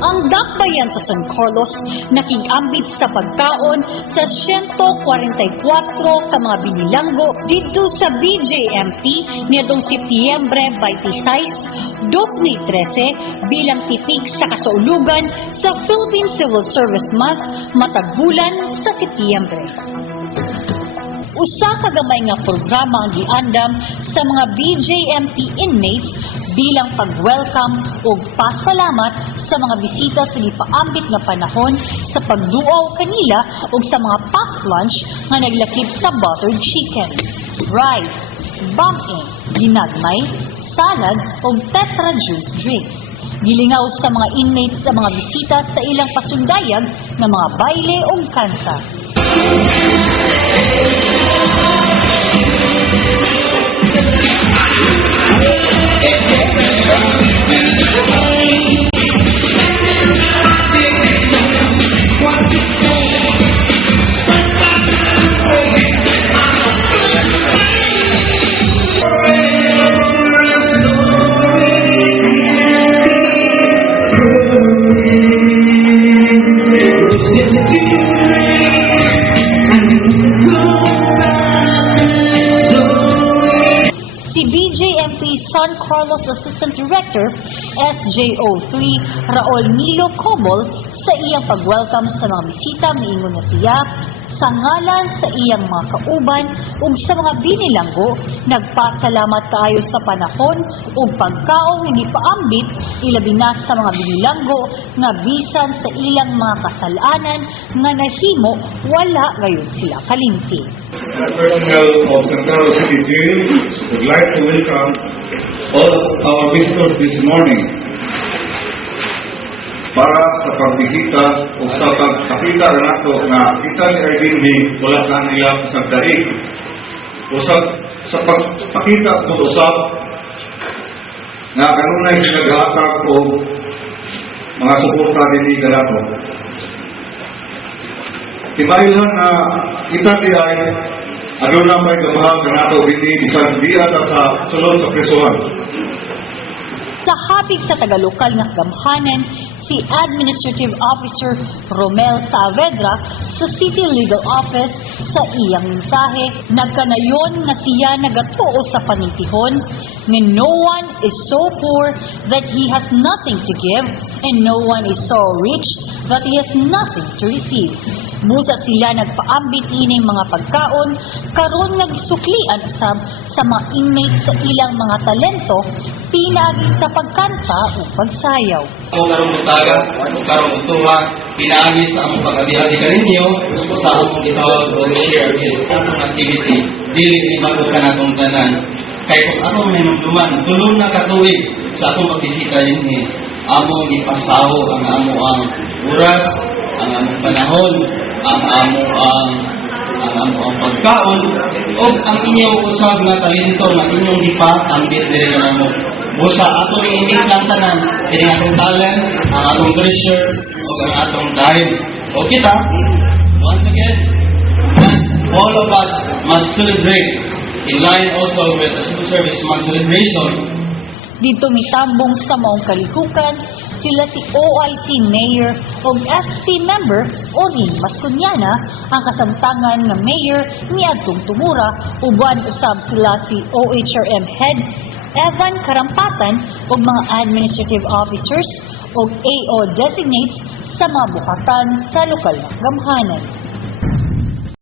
Ang dakbayan sa San Carlos nakig-ambit sa pagkaon sa 144 ka mga binilanggo dito sa BJMP nitong Setyembre 26, 2013 bilang tipik sa kasaulugan sa Philippine Civil Service Month matag bulan sa Setyembre. Usa ka gamay nga programa ang giandam sa mga BJMP inmates bilang pag-welcome o pasalamat sa mga bisita sa gipaambit nga panahon sa pagduaw kanila o sa mga packed lunch nga naglakip sa buttered chicken, rice, bangin, ginagmay, salad o tetra juice drinks. Gilingaw sa mga inmates sa mga bisita sa ilang pasundayag ng mga baile o kansa. Si BJMP San Carlos Assistant Director SJO3 Raul Nilo Cobol sa iyang pag-welcome sa mga bisita miingon na siya sa ngalan sa iyang mga kauban ug sa mga binilanggo nagpasalamat kaayo sa panahon ug pagkaong hindi paambit ilabi na sa mga binilanggo nga bisan sa ilang mga kasalanan nga nahimo wala gayon sila kalimti. Personnel of San Carlos City Jail would like to welcome all our visitors this morning para sa pagbisita o sa pagpakita nato na kita ni Airbnb wala na nila sa daig o sa pagpakita o usap na kanunay sinaghatag o mga suporta din ni nato. Tibayan na kita di ay adun na may gamahang nato din isang diya sa sulod sa presuhan. Sa hapig sa tagalokal nga gamhanan, si Administrative Officer Romel Saavedra sa City Legal Office sa iyang mensahe, nagkanayon nga siya nagatuo sa panitihon nga no one is so poor that he has nothing to give and no one is so rich that he has nothing to receive. Musa sila nagpaambit ining mga pagkaon karon nagsuklian usab sa mga inmates sa ilang mga talento pinagi sa pagkanta o pagsayaw. Ako karong butaga, karong utuwa, pinagi sa among pag-abi-abi kaninyo sa among gitawag o share among activity. Dili ni magukan akong tanan. Kay kung akong minumduman, tulong na katuig sa akong pagbisita din among ipasaw ang among oras, ang among panahon, ang among pagkaon o ang inyong usab na talento na inyong ipatambit diri na mo. Busa atong inis lang tanan, diri atong talent, ang atong treasure o ang atong time. O kita, once again, all of us must celebrate in line also with the Civil Service Month celebration. Dito mitambong sa maong kalihukan sila si OIC Mayor o SP Member Orin Mascuñana, ang kasamtangan ng Mayor ni Adtong Tumura, uban usab sila si OHRM Head Evan Karampatan o mga Administrative Officers o AO Designates sa mga bukatan sa lokal na gamhanan.